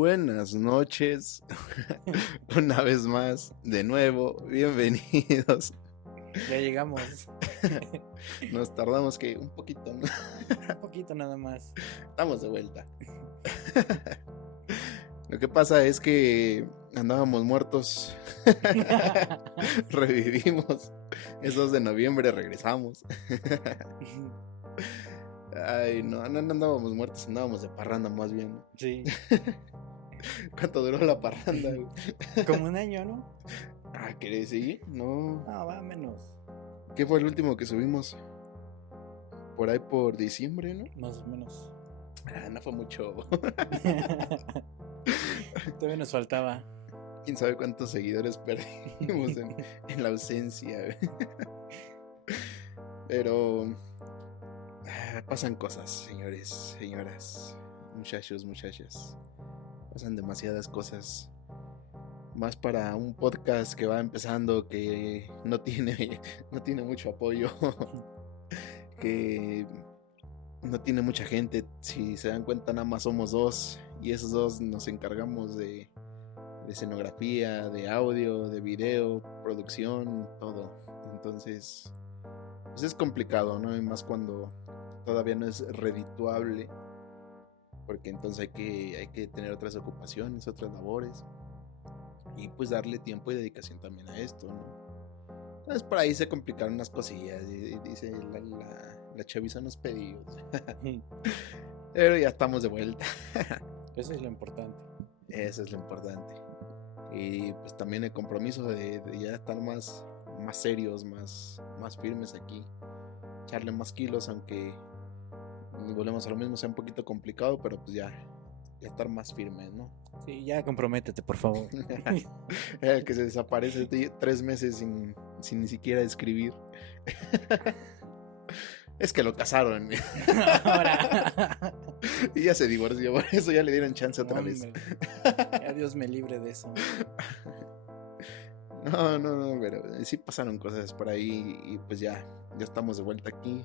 Buenas noches, una vez más, de nuevo, bienvenidos. Ya llegamos. Nos tardamos que un poquito, ¿no? Un poquito nada más. Estamos de vuelta. Lo que pasa es que andábamos muertos, revivimos, es 2 de noviembre, regresamos. Ay, no andábamos muertos, andábamos de parranda más bien. Sí. ¿Cuánto duró la parranda? Como un año, ¿no? Ah, ¿querés seguir? No. No, va menos. ¿Qué fue el último que subimos? Por ahí por diciembre, ¿no? Más o menos. Ah, no fue mucho. Todavía nos faltaba. Quién sabe cuántos seguidores perdimos en la ausencia. Pero pasan cosas, señores, señoras, muchachos, muchachas. Pasan demasiadas cosas. Más para un podcast que va empezando, que no tiene mucho apoyo, que no tiene mucha gente. Si se dan cuenta, nada más somos 2, y esos 2 nos encargamos de escenografía, de audio, de video, producción, todo. Entonces, pues es complicado, ¿no? Y más cuando todavía no es redituable, porque entonces hay que tener otras ocupaciones, otras labores, y pues darle tiempo y dedicación también a esto, ¿no? Entonces por ahí se complicaron unas cosillas, y dice la chaviza nos pedidos. Pero ya estamos de vuelta. Eso es lo importante. Eso es lo importante. Y pues también el compromiso de ya estar más serios, más firmes aquí, echarle más kilos, aunque volvemos a lo mismo, sea un poquito complicado, pero pues ya estar más firmes, ¿no? Sí, ya comprométete, por favor. El que se desaparece 3 meses sin ni siquiera escribir. Es que lo casaron. Ahora. Y ya se divorció, por eso ya le dieron chance otra vez. Ya Dios me libre de eso. No, pero sí pasaron cosas por ahí y pues ya estamos de vuelta aquí.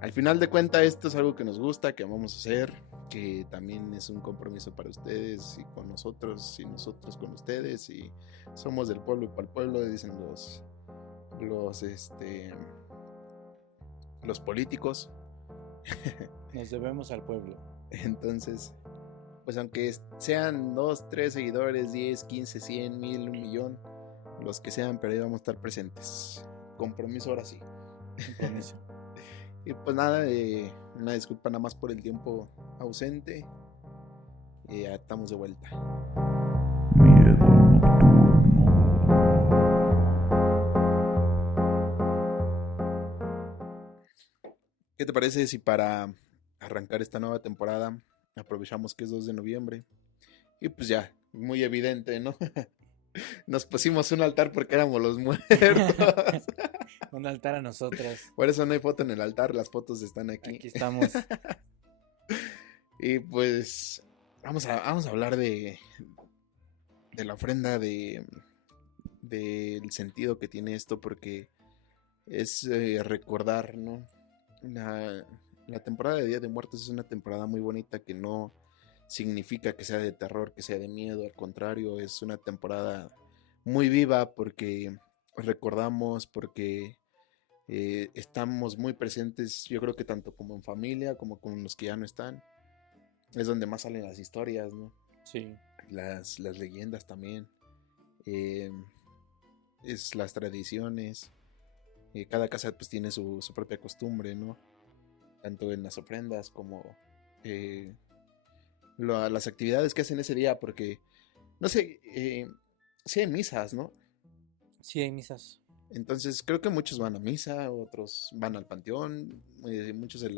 Al final de cuentas, esto es algo que nos gusta, que vamos a hacer, que también es un compromiso para ustedes y con nosotros, y nosotros con ustedes, y somos del pueblo y para el pueblo, dicen los políticos. Nos debemos al pueblo. Entonces, pues aunque sean 2, 3 seguidores, 10, 15, 100, 1000, 1,000,000, los que sean, pero ahí vamos a estar presentes. Compromiso ahora sí. Compromiso. Y pues nada, una disculpa nada más por el tiempo ausente. Ya estamos de vuelta. Miedo nocturno. ¿Qué te parece si para arrancar esta nueva temporada aprovechamos que es 2 de noviembre? Y pues ya, muy evidente, ¿no? Nos pusimos un altar porque éramos los muertos. Un altar a nosotros. Por eso no hay foto en el altar, las fotos están aquí. Aquí estamos. Y pues vamos a hablar de la ofrenda, del sentido que tiene esto, porque es recordar, ¿no? La temporada de Día de Muertos es una temporada muy bonita, que no significa que sea de terror, que sea de miedo, al contrario, es una temporada muy viva porque recordamos, porque estamos muy presentes, yo creo que tanto como en familia como con los que ya no están. Es donde más salen las historias, ¿no? Sí. Las leyendas también. Es las tradiciones. Cada casa pues tiene su propia costumbre, ¿no? Tanto en las ofrendas como las actividades que hacen ese día, porque, no sé, sí hay misas, ¿no? Sí, hay misas. Entonces creo que muchos van a misa, otros van al panteón, muchos se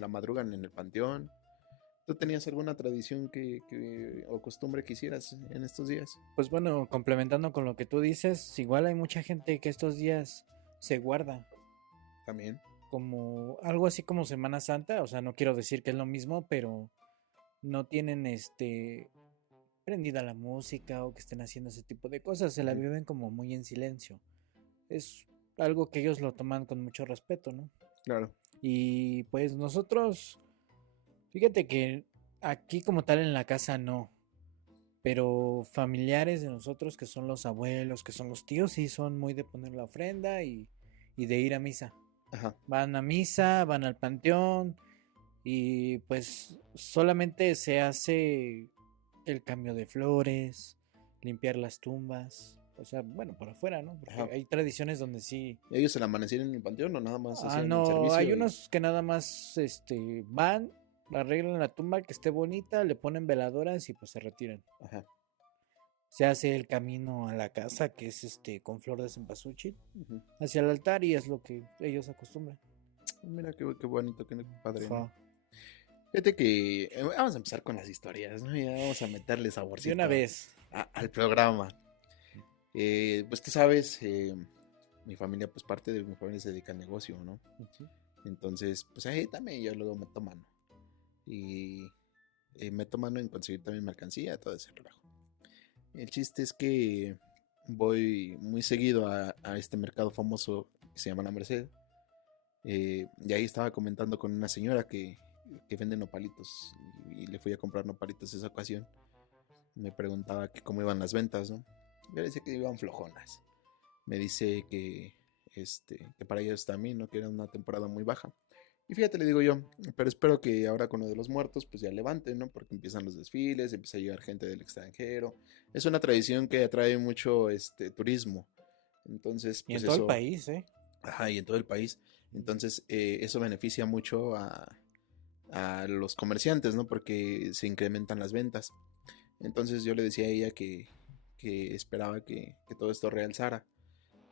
la madrugan en el panteón. ¿Tú tenías alguna tradición o costumbre que hicieras en estos días? Pues bueno, complementando con lo que tú dices, igual hay mucha gente que estos días se guarda También. como algo así como Semana Santa, o sea, no quiero decir que es lo mismo, pero no tienen prendida la música o que estén haciendo ese tipo de cosas, se la viven como muy en silencio. Es algo que ellos lo toman con mucho respeto, ¿no? Claro. Y pues nosotros, fíjate que aquí como tal en la casa no. Pero familiares de nosotros, que son los abuelos, que son los tíos, sí son muy de poner la ofrenda y de ir a misa. Ajá. Van a misa, van al panteón y pues solamente se hace el cambio de flores, limpiar las tumbas. O sea, bueno, por afuera, ¿no? Porque Ajá. hay tradiciones donde sí. ¿Ellos se la amanecieron en el panteón o nada más Ah, hacían el no, servicio? hay unos que nada más van, arreglan la tumba que esté bonita, le ponen veladoras y pues se retiran. Ajá. Se hace el camino a la casa, que es con flor de cempasúchil, Ujú. hacia el altar, y es lo que ellos acostumbran. Mira qué bonito, qué padre, ¿no? Ajá. Fíjate que vamos a empezar con las historias, ¿no? Ya vamos a meterle De saborcito una vez. al programa. Pues tú sabes, mi familia, pues parte de mi familia se dedica al negocio, ¿no? Entonces, pues ahí también yo luego meto mano. Y meto mano en conseguir también mercancía, todo ese relajo. El chiste es que voy muy seguido a este mercado famoso que se llama La Merced. Y ahí estaba comentando con una señora que vende nopalitos. Y le fui a comprar nopalitos esa ocasión. Me preguntaba que cómo iban las ventas, ¿no? Yo le decía que iban flojonas. Me dice que para ellos también, ¿no? Que era una temporada muy baja. Y fíjate, le digo yo, pero espero que ahora con lo de los muertos, pues ya levanten, ¿no? Porque empiezan los desfiles, empieza a llegar gente del extranjero. Es una tradición que atrae mucho turismo. Entonces, Y pues en todo el eso. país, ¿eh? Ajá, y en todo el país. Entonces, eso beneficia mucho a los comerciantes, ¿no? Porque se incrementan las ventas. Entonces yo le decía a ella que esperaba que todo esto realzara.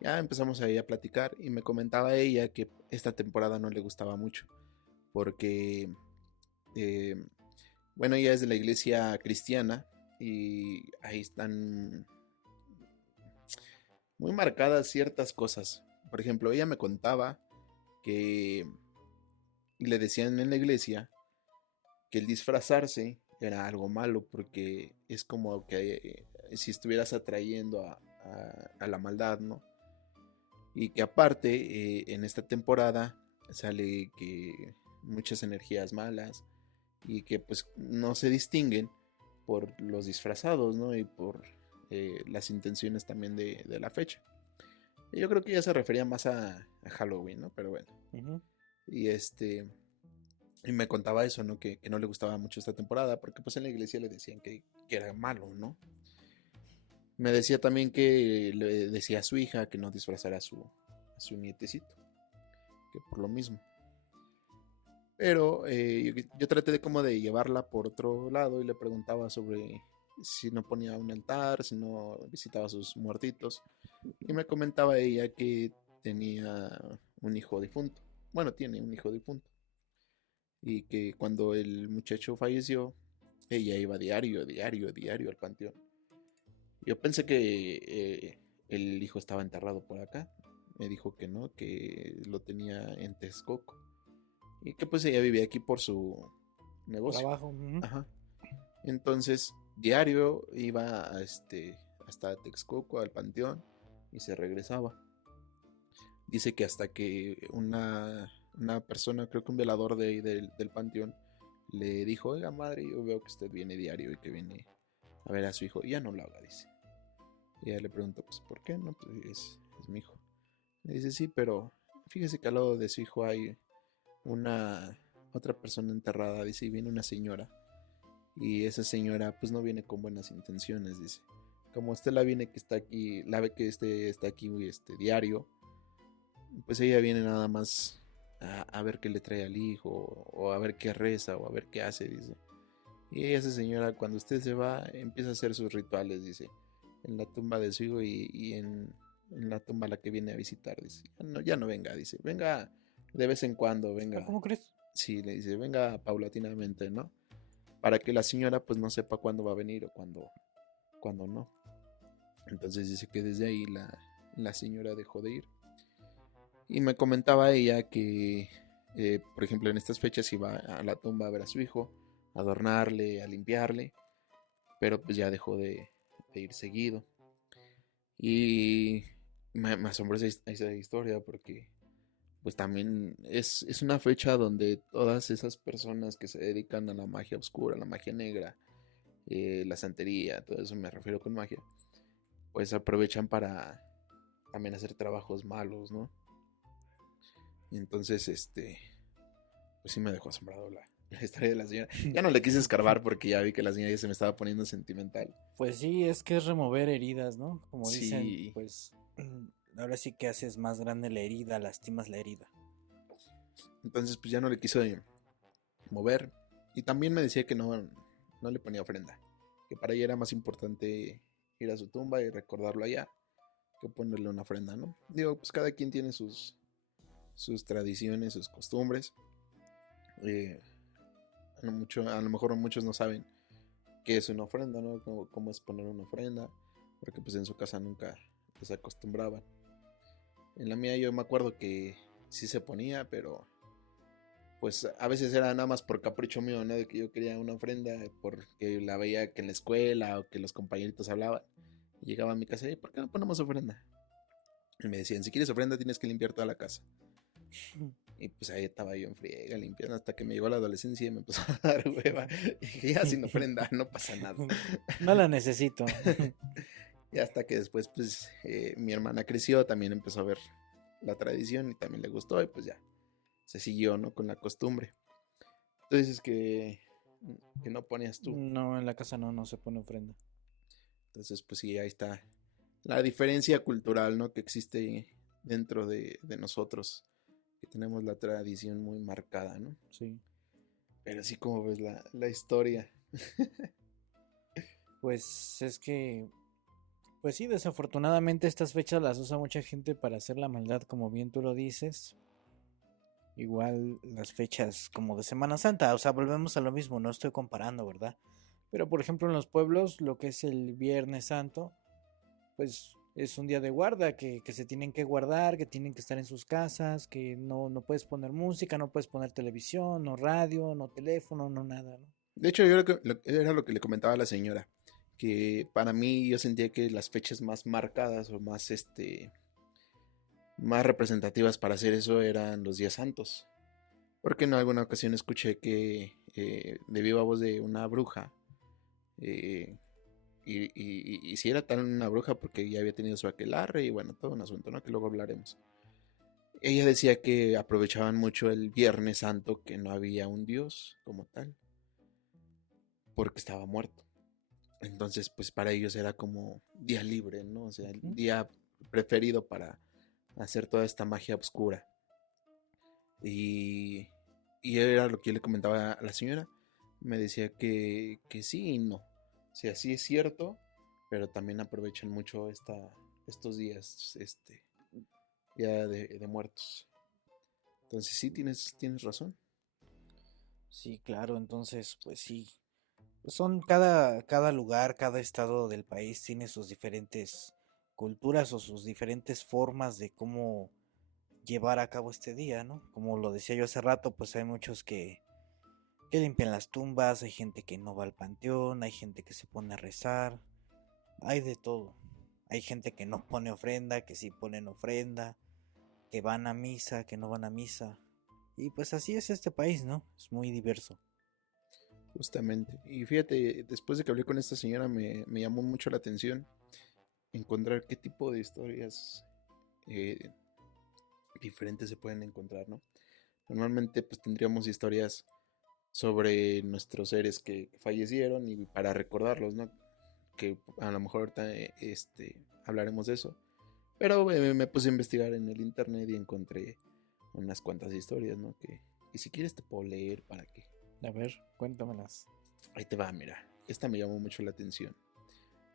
Ya empezamos ahí a platicar y me comentaba ella que esta temporada no le gustaba mucho. Porque, bueno, ella es de la iglesia cristiana y ahí están muy marcadas ciertas cosas. Por ejemplo, ella me contaba que le decían en la iglesia que el disfrazarse era algo malo porque es como que si estuvieras atrayendo a la maldad, ¿no? Y que aparte en esta temporada sale que muchas energías malas y que pues no se distinguen por los disfrazados, ¿no? Y por las intenciones también de la fecha. Yo creo que ya se refería más a Halloween, ¿no? Pero bueno. Ujú. Y y me contaba eso, ¿no? Que no le gustaba mucho esta temporada, porque pues en la iglesia le decían que era malo, ¿no? Me decía también que le decía a su hija que no disfrazara a su nietecito, que por lo mismo. Pero yo traté de como de llevarla por otro lado y le preguntaba sobre si no ponía un altar, si no visitaba a sus muertitos. Y me comentaba ella que tenía un hijo difunto. Bueno, tiene un hijo difunto. Y que cuando el muchacho falleció, ella iba diario al panteón. Yo pensé que el hijo estaba enterrado por acá. Me dijo que no, que lo tenía en Texcoco. Y que pues ella vivía aquí por su negocio. Trabajo. Ujú. Ajá. Entonces, diario iba hasta Texcoco, al panteón, y se regresaba. Dice que hasta que una persona, creo que un velador del panteón, le dijo: oiga, madre, yo veo que usted viene diario y que viene a ver a su hijo. Y ya no lo haga, dice. Y ella le pregunta: pues, ¿por qué? No, pues es mi hijo. Le dice: sí, pero fíjese que al lado de su hijo hay otra persona enterrada, dice, y viene una señora. Y esa señora, pues, no viene con buenas intenciones, dice. Como usted la viene que está aquí, la ve que está aquí diario, pues ella viene nada más a ver qué le trae al hijo, o a ver qué reza, o a ver qué hace, dice. Y esa señora, cuando usted se va, empieza a hacer sus rituales, dice, en la tumba de su hijo y en la tumba a la que viene a visitar, dice. Ya no venga, dice, venga de vez en cuando, venga. ¿Cómo crees? Sí, le dice, venga paulatinamente, ¿no? Para que la señora pues no sepa cuándo va a venir o cuándo no. Entonces dice que desde ahí la señora dejó de ir. Y me comentaba ella que, por ejemplo, en estas fechas iba a la tumba a ver a su hijo, a adornarle, a limpiarle, pero pues ya dejó de ir seguido. Y me asombró esa historia porque pues también es una fecha donde todas esas personas que se dedican a la magia oscura, a la magia negra, la santería, todo eso me refiero con magia, pues aprovechan para también hacer trabajos malos, ¿no? Y entonces, pues sí me dejó asombrado la historia de la señora. Ya no le quise escarbar porque ya vi que la señora ya se me estaba poniendo sentimental. Pues sí, es que es remover heridas, ¿no? Como dicen, Sí. pues ahora sí que haces más grande la herida, lastimas la herida. Entonces, pues ya no le quiso mover. Y también me decía que no le ponía ofrenda. Que para ella era más importante ir a su tumba y recordarlo allá que ponerle una ofrenda, ¿no? Digo, pues cada quien tiene sus tradiciones, sus costumbres. A lo mejor muchos no saben qué es una ofrenda, ¿no? Cómo es poner una ofrenda. Porque pues en su casa nunca les acostumbraban. En la mía yo me acuerdo que sí se ponía, pero pues a veces era nada más por capricho mío, ¿no? De que yo quería una ofrenda porque la veía que en la escuela o que los compañeritos hablaban. Y llegaba a mi casa y ¿por qué no ponemos ofrenda? Y me decían, si quieres ofrenda tienes que limpiar toda la casa. Y pues ahí estaba yo en friega limpiando hasta que me llegó la adolescencia y me empezó a dar hueva. Y dije, ya sin ofrenda, no pasa nada. No la necesito. Y hasta que después, pues, mi hermana creció, también empezó a ver la tradición y también le gustó y pues ya se siguió, ¿no? Con la costumbre. Entonces que no ponías tú. No, en la casa no se pone ofrenda. Entonces, pues sí, ahí está la diferencia cultural, ¿no? Que existe dentro de nosotros. Que tenemos la tradición muy marcada, ¿no? Sí. Pero así como ves la historia. Pues es que, pues sí, desafortunadamente estas fechas las usa mucha gente para hacer la maldad, como bien tú lo dices. Igual las fechas como de Semana Santa, o sea, volvemos a lo mismo, no estoy comparando, ¿verdad? Pero por ejemplo en los pueblos, lo que es el Viernes Santo, pues es un día de guarda, que se tienen que guardar, que tienen que estar en sus casas, que no puedes poner música, no puedes poner televisión, no radio, no teléfono, no nada, ¿no? De hecho, yo creo que era lo que le comentaba a la señora. Que para mí yo sentía que las fechas más marcadas o más representativas para hacer eso eran los días santos. Porque en alguna ocasión escuché que de viva voz de una bruja, eh, y si era tan una bruja porque ya había tenido su aquelarre y bueno, todo un asunto, ¿no? Que luego hablaremos. Ella decía que aprovechaban mucho el Viernes Santo, que no había un dios como tal, porque estaba muerto. Entonces, pues para ellos era como día libre, ¿no? O sea, el día preferido para hacer toda esta magia oscura. Y era lo que yo le comentaba a la señora. Me decía que sí y no. O sea, sí es cierto, pero también aprovechan mucho estos días, día de muertos. Entonces sí, tienes razón. Sí, claro, entonces, pues sí. Pues son cada lugar, cada estado del país tiene sus diferentes culturas o sus diferentes formas de cómo llevar a cabo este día, ¿no? Como lo decía yo hace rato, pues hay muchos que limpian las tumbas, hay gente que no va al panteón, hay gente que se pone a rezar, hay de todo. Hay gente que no pone ofrenda, que sí ponen ofrenda, que van a misa, que no van a misa. Y pues así es este país, ¿no? Es muy diverso. Justamente. Y fíjate, después de que hablé con esta señora me llamó mucho la atención encontrar qué tipo de historias diferentes se pueden encontrar, ¿no? Normalmente pues tendríamos historias sobre nuestros seres que fallecieron y para recordarlos, ¿no? Que a lo mejor ahorita hablaremos de eso. Pero me puse a investigar en el internet y encontré unas cuantas historias, ¿no? Que si quieres te puedo leer para que... A ver, cuéntamelas. Ahí te va, mira. Esta me llamó mucho la atención.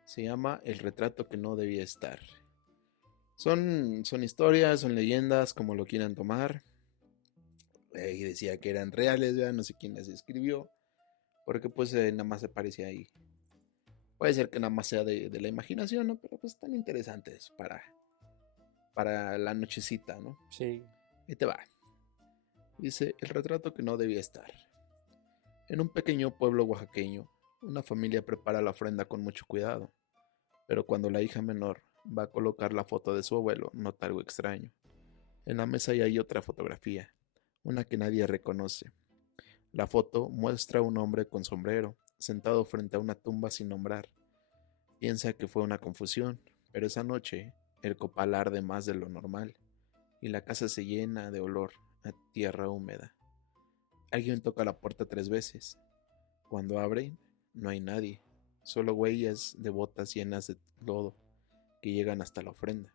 Se llama El retrato que no debía estar. Son historias, son leyendas, como lo quieran tomar. Y decía que eran reales, ¿verdad? No sé quién las escribió. Porque pues nada más se parecía ahí. Puede ser que nada más sea de la imaginación, ¿no? Pero pues están interesantes para la nochecita, ¿no? Sí. Ahí te va. Dice, el retrato que no debía estar. En un pequeño pueblo oaxaqueño, una familia prepara la ofrenda con mucho cuidado. Pero cuando la hija menor va a colocar la foto de su abuelo, nota algo extraño. En la mesa ya hay otra fotografía, una que nadie reconoce. La foto muestra a un hombre con sombrero, sentado frente a una tumba sin nombrar. Piensa que fue una confusión, pero esa noche el copal arde más de lo normal y la casa se llena de olor a tierra húmeda. Alguien toca la puerta 3 veces. Cuando abren, no hay nadie, solo huellas de botas llenas de lodo que llegan hasta la ofrenda.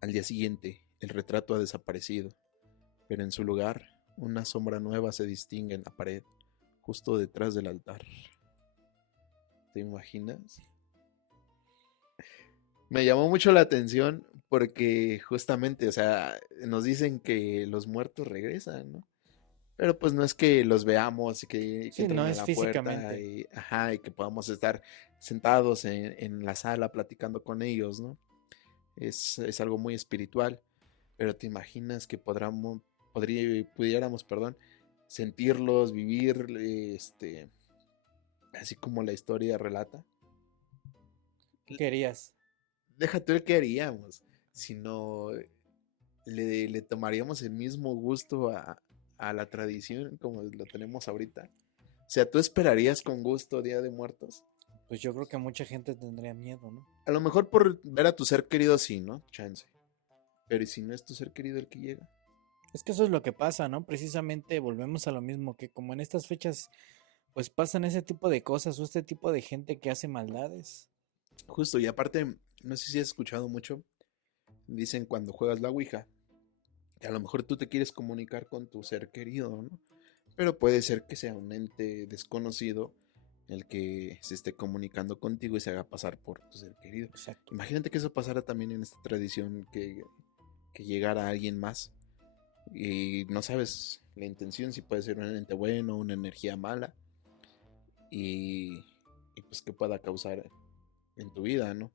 Al día siguiente, el retrato ha desaparecido, pero en su lugar, una sombra nueva se distingue en la pared, justo detrás del altar. ¿Te imaginas? Me llamó mucho la atención porque justamente, o sea, nos dicen que los muertos regresan, ¿no? Pero pues no es que los veamos y que Sí, entren no a es la puerta físicamente. y que podamos estar sentados en la sala platicando con ellos, ¿no? Es algo muy espiritual, pero te imaginas que pudiéramos, perdón, sentirlos, vivir, así como la historia relata. ¿Qué querías? Deja tú el que haríamos, sino le tomaríamos el mismo gusto a la tradición como lo tenemos ahorita. O sea, ¿tú esperarías con gusto Día de Muertos? Pues yo creo que mucha gente tendría miedo, ¿no? A lo mejor por ver a tu ser querido sí, ¿no? Chance. Pero ¿y si no es tu ser querido el que llega? Es que eso es lo que pasa, ¿no? Precisamente volvemos a lo mismo, que como en estas fechas, pues pasan ese tipo de cosas o este tipo de gente que hace maldades. Justo, y aparte, no sé si has escuchado mucho, dicen cuando juegas la Ouija, que a lo mejor tú te quieres comunicar con tu ser querido, ¿no? Pero puede ser que sea un ente desconocido el que se esté comunicando contigo y se haga pasar por tu ser querido. Exacto. Imagínate que eso pasara también en esta tradición, que llegara alguien más y no sabes la intención, si puede ser un ente bueno, una energía mala y pues que pueda causar en tu vida, ¿no?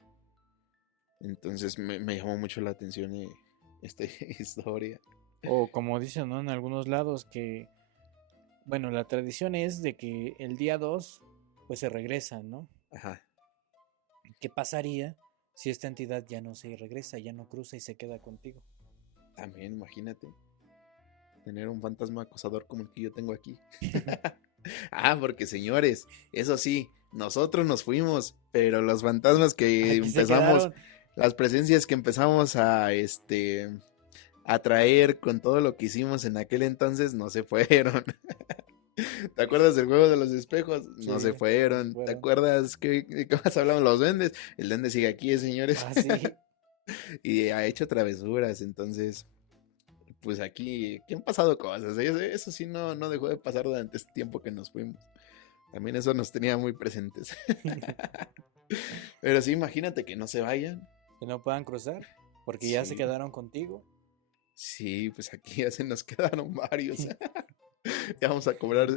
Entonces me llamó mucho la atención esta historia. O como dicen, ¿no? En algunos lados que, bueno, la tradición es de que el día 2 pues se regresan, ¿no? Ajá. ¿Qué pasaría si esta entidad ya no se regresa, ya no cruza y se queda contigo? También imagínate tener un fantasma acosador como el que yo tengo aquí. Porque señores, eso sí, nosotros nos fuimos, pero los fantasmas que Aquí se empezamos, quedaron. las presencias que empezamos a traer con todo lo que hicimos en aquel entonces no se fueron. ¿Te acuerdas del juego de los espejos? No se Sí, fueron. ¿Te fueron. acuerdas qué más hablamos los duendes? El duende sigue aquí, señores. Ah, sí. Y ha hecho travesuras, entonces pues aquí han pasado cosas. Eso sí no dejó de pasar durante este tiempo que nos fuimos. También eso nos tenía muy presentes. Pero sí, imagínate que no se vayan. Que no puedan cruzar porque ya se Sí, quedaron contigo. sí, pues aquí ya se nos quedaron varios. Ya vamos a cobrar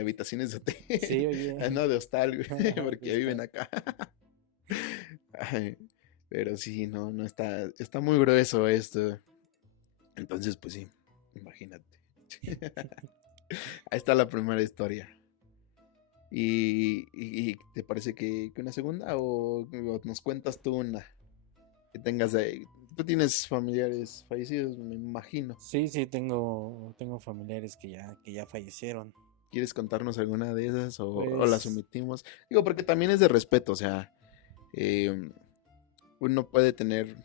habitaciones de Sí, hotel. oye. No, de hostal, güey, De porque ya viven hostal. acá. Ay, pero sí, no está muy grueso esto. Entonces, pues sí, imagínate. Ahí está la primera historia. ¿Y te parece que una segunda o nos cuentas tú una que tengas ahí? Tú tienes familiares fallecidos, me imagino. Sí, sí, tengo familiares que ya fallecieron. ¿Quieres contarnos alguna de esas o las Pues omitimos? Digo, porque también es de respeto, o sea, eh, uno puede tener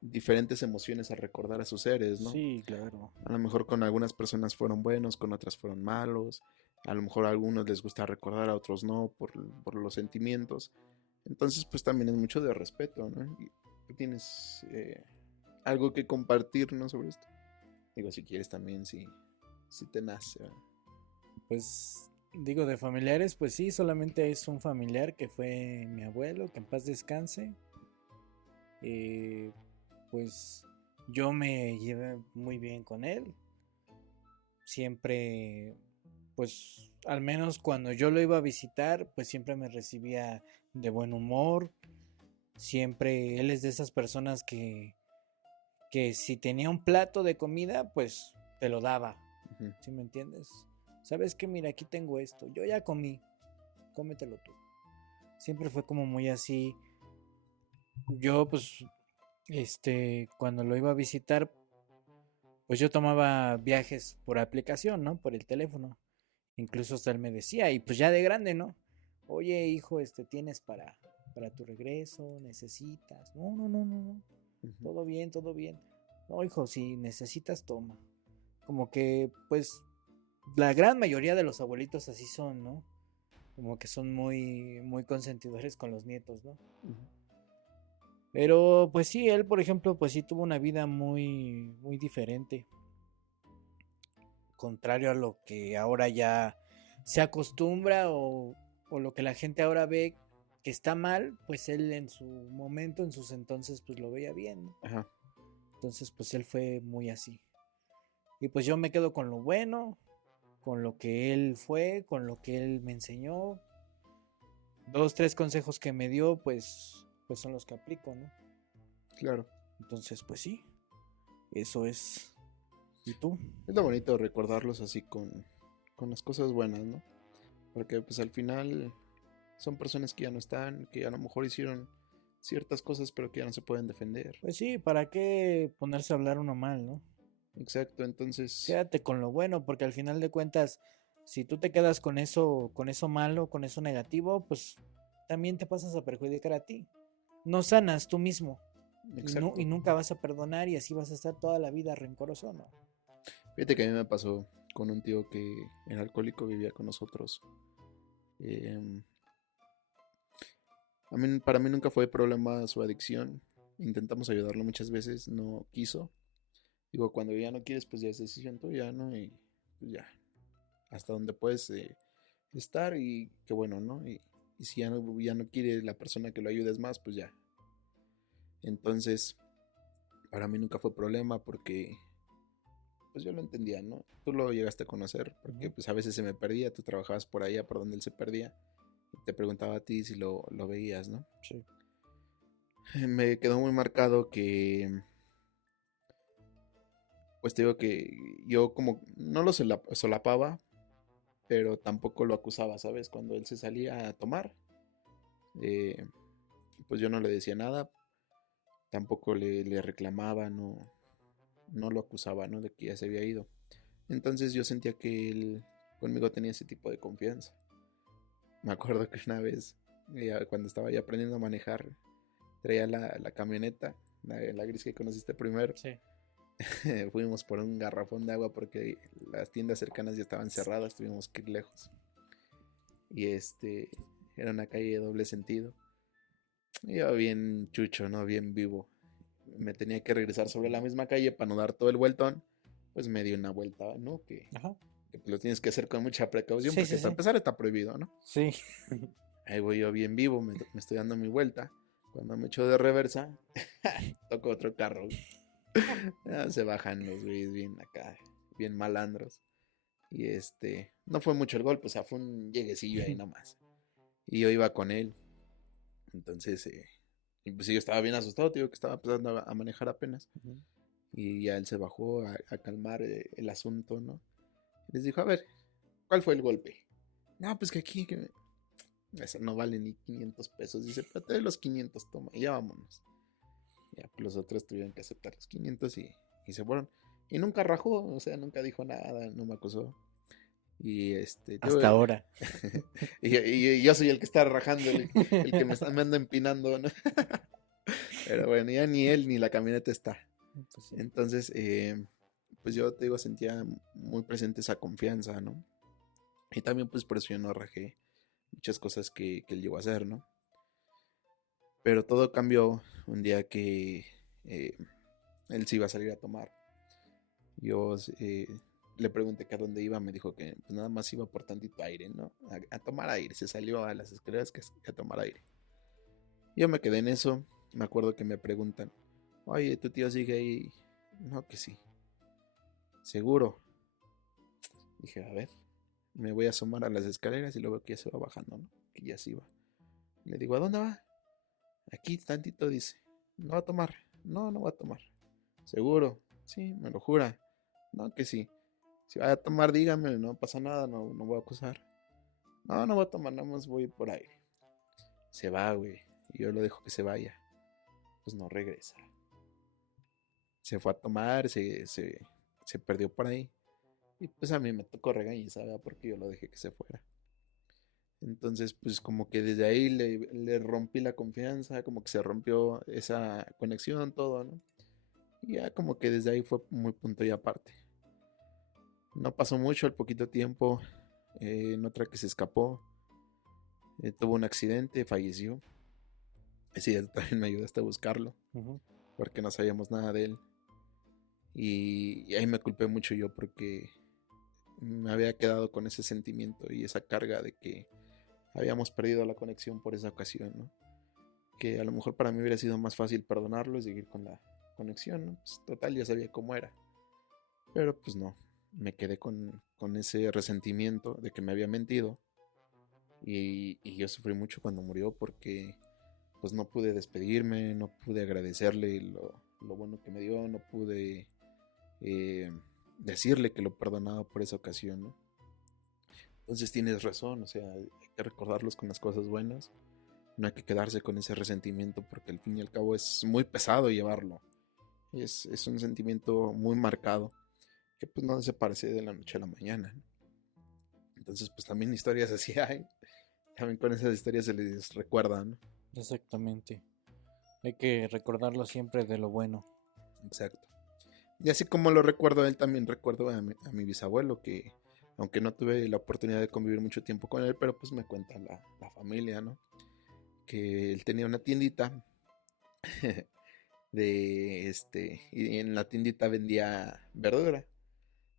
diferentes emociones al recordar a sus seres, ¿no? sí, claro. A lo mejor con algunas personas fueron buenos, con otras fueron malos. A lo mejor a algunos les gusta recordar, a otros no, por los sentimientos. Entonces, pues también es mucho de respeto, ¿no? ¿Y tú tienes algo que compartirnos sobre esto? Digo, si quieres también, si te nace. ¿Verdad? Pues digo, de familiares, pues sí, solamente es un familiar que fue mi abuelo, que en paz descanse. Eh, pues yo me llevé muy bien con él. Siempre, pues al menos cuando yo lo iba a visitar, pues siempre me recibía de buen humor. Siempre él es de esas personas que si tenía un plato de comida, pues te lo daba. Ujú. ¿Sí me entiendes? ¿Sabes qué? Mira, aquí tengo esto. Yo ya comí. Cómetelo tú. Siempre fue como muy así. Yo, pues, cuando lo iba a visitar, pues yo tomaba viajes por aplicación, ¿no? Por el teléfono. Incluso hasta él me decía, y pues ya de grande, ¿no? Oye, hijo, tienes para tu regreso, necesitas. No, no, no, no, no. Ujú. Todo bien, todo bien. No, hijo, si necesitas, toma. Como que, pues, la gran mayoría de los abuelitos así son, ¿no? Como que son muy, muy consentidores con los nietos, ¿no? Ujú. Pero, pues sí, él, por ejemplo, pues sí tuvo una vida muy, muy diferente. Contrario a lo que ahora ya se acostumbra o lo que la gente ahora ve que está mal, pues él en su momento, en sus entonces, pues lo veía bien, ¿no? Ajá. Entonces, pues él fue muy así. Y pues yo me quedo con lo bueno, con lo que él fue, con lo que él me enseñó. 2, 3 consejos que me dio, pues son los que aplico, ¿no? Claro. Entonces, pues sí, eso es. ¿Y tú? Es lo bonito recordarlos así con las cosas buenas, ¿no? Porque pues al final son personas que ya no están, que a lo mejor hicieron ciertas cosas pero que ya no se pueden defender. Pues sí, ¿para qué ponerse a hablar uno mal, no? Exacto, entonces, Quédate con lo bueno, porque al final de cuentas, si tú te quedas con eso malo, con eso negativo, pues también te pasas a perjudicar a ti. No sanas tú mismo exacto. y nunca vas a perdonar y así vas a estar toda la vida rencoroso, ¿no? Fíjate que a mí me pasó con un tío que era alcohólico, vivía con nosotros. Em, para mí nunca fue problema su adicción. Intentamos ayudarlo muchas veces, no quiso. Digo, cuando ya no quieres, pues ya es decisión tuya, ¿no? Y pues ya, hasta donde puedes estar y qué bueno, ¿no? Y si ya no quiere la persona que lo ayudes más, pues ya. Entonces, para mí nunca fue problema porque pues yo lo entendía, ¿no? Tú lo llegaste a conocer porque Ujú. pues a veces se me perdía, tú trabajabas por allá por donde él se perdía y te preguntaba a ti si lo veías, ¿no? Sí. Me quedó muy marcado que, pues te digo que yo como no lo solapaba, pero tampoco lo acusaba, ¿sabes? Cuando él se salía a tomar, eh, pues yo no le decía nada, tampoco le reclamaba, no lo acusaba, ¿no? De que ya se había ido. Entonces yo sentía que él conmigo tenía ese tipo de confianza. Me acuerdo que una vez, cuando estaba ya aprendiendo a manejar, traía la camioneta, la gris que conociste primero. Sí. Fuimos por un garrafón de agua porque las tiendas cercanas ya estaban cerradas, tuvimos que ir lejos. Y era una calle de doble sentido. Iba bien chucho, ¿no? Bien vivo. Me tenía que regresar sobre la misma calle para no dar todo el vueltón. Pues me di una vuelta, ¿no? Ajá. Que lo tienes que hacer con mucha precaución Sí, porque sí, para sí. empezar está prohibido, ¿no? Sí. Ahí voy yo bien vivo, me estoy dando mi vuelta. Cuando me echo de reversa, toco otro carro. Se bajan los güeyes bien acá, bien malandros. Y no fue mucho el golpe, o sea, fue un lleguecillo ahí nomás. Y yo iba con él. Entonces, y pues yo estaba bien asustado, tío, que estaba empezando a manejar apenas. Ujú. Y ya él se bajó a calmar el asunto, ¿no? Y les dijo, a ver, ¿cuál fue el golpe? No, pues que aquí, que eso no vale ni 500 pesos. Dice, pero te doy los 500, toma, y ya vámonos. Ya, pues los otros tuvieron que aceptar los 500 y se fueron. Y nunca rajó, o sea, nunca dijo nada, no me acusó. Y Hasta ahora. y yo soy el que está rajando, el que me anda empinando, ¿no? Pero bueno, ya ni él ni la camioneta está. Pues sí. Entonces, pues yo te digo, sentía muy presente esa confianza, ¿no? Y también pues por eso yo no rajé muchas cosas que él llegó a hacer, ¿no? Pero todo cambió un día que él se iba a salir a tomar. Yo le pregunté que a dónde iba, me dijo que pues, nada más iba por tantito aire, ¿no? A tomar aire, se salió a las escaleras a tomar aire. Yo me quedé en eso, me acuerdo que me preguntan, oye, ¿tu tío sigue ahí? No, que sí. ¿Seguro? Dije, a ver, me voy a asomar a las escaleras y luego que ya se va bajando, ¿no? Que ya se iba. Le digo, ¿a dónde va? Aquí tantito, dice. ¿No va a tomar? No, no va a tomar. ¿Seguro? Sí, me lo jura. No, que sí. Si va a tomar, dígame, no pasa nada, no voy a acusar. No, no voy a tomar, nada más voy por ahí. Se va, güey. Y yo lo dejo que se vaya. Pues no regresa. Se fue a tomar, se perdió por ahí. Y pues a mí me tocó regañiza, ¿verdad? Porque yo lo dejé que se fuera. Entonces, pues como que desde ahí le rompí la confianza, como que se rompió esa conexión, todo, ¿no? Y ya como que desde ahí fue muy punto y aparte. No pasó mucho, al poquito tiempo, en otra que se escapó, tuvo un accidente, falleció. Ese día también me ayudaste a buscarlo, Ujú. porque no sabíamos nada de él. Y ahí me culpé mucho yo porque me había quedado con ese sentimiento y esa carga de que habíamos perdido la conexión por esa ocasión, ¿no? Que a lo mejor para mí hubiera sido más fácil perdonarlo y seguir con la conexión, ¿no? Pues total, ya sabía cómo era. Pero pues no, me quedé con ese resentimiento de que me había mentido. Y yo sufrí mucho cuando murió porque pues no pude despedirme, no pude agradecerle lo bueno que me dio, no pude decirle que lo perdonaba por esa ocasión, ¿no? Entonces tienes razón, o sea, hay que recordarlos con las cosas buenas. No hay que quedarse con ese resentimiento porque al fin y al cabo es muy pesado llevarlo. Es un sentimiento muy marcado que pues no desaparece de la noche a la mañana, ¿no? Entonces pues también historias así hay. También con esas historias se les recuerda, ¿no? Exactamente. Hay que recordarlo siempre de lo bueno. Exacto. Y así como lo recuerdo a él, también recuerdo a mi bisabuelo, que aunque no tuve la oportunidad de convivir mucho tiempo con él, pero pues me cuenta la familia, ¿no? Que él tenía una tiendita y en la tiendita vendía verdura.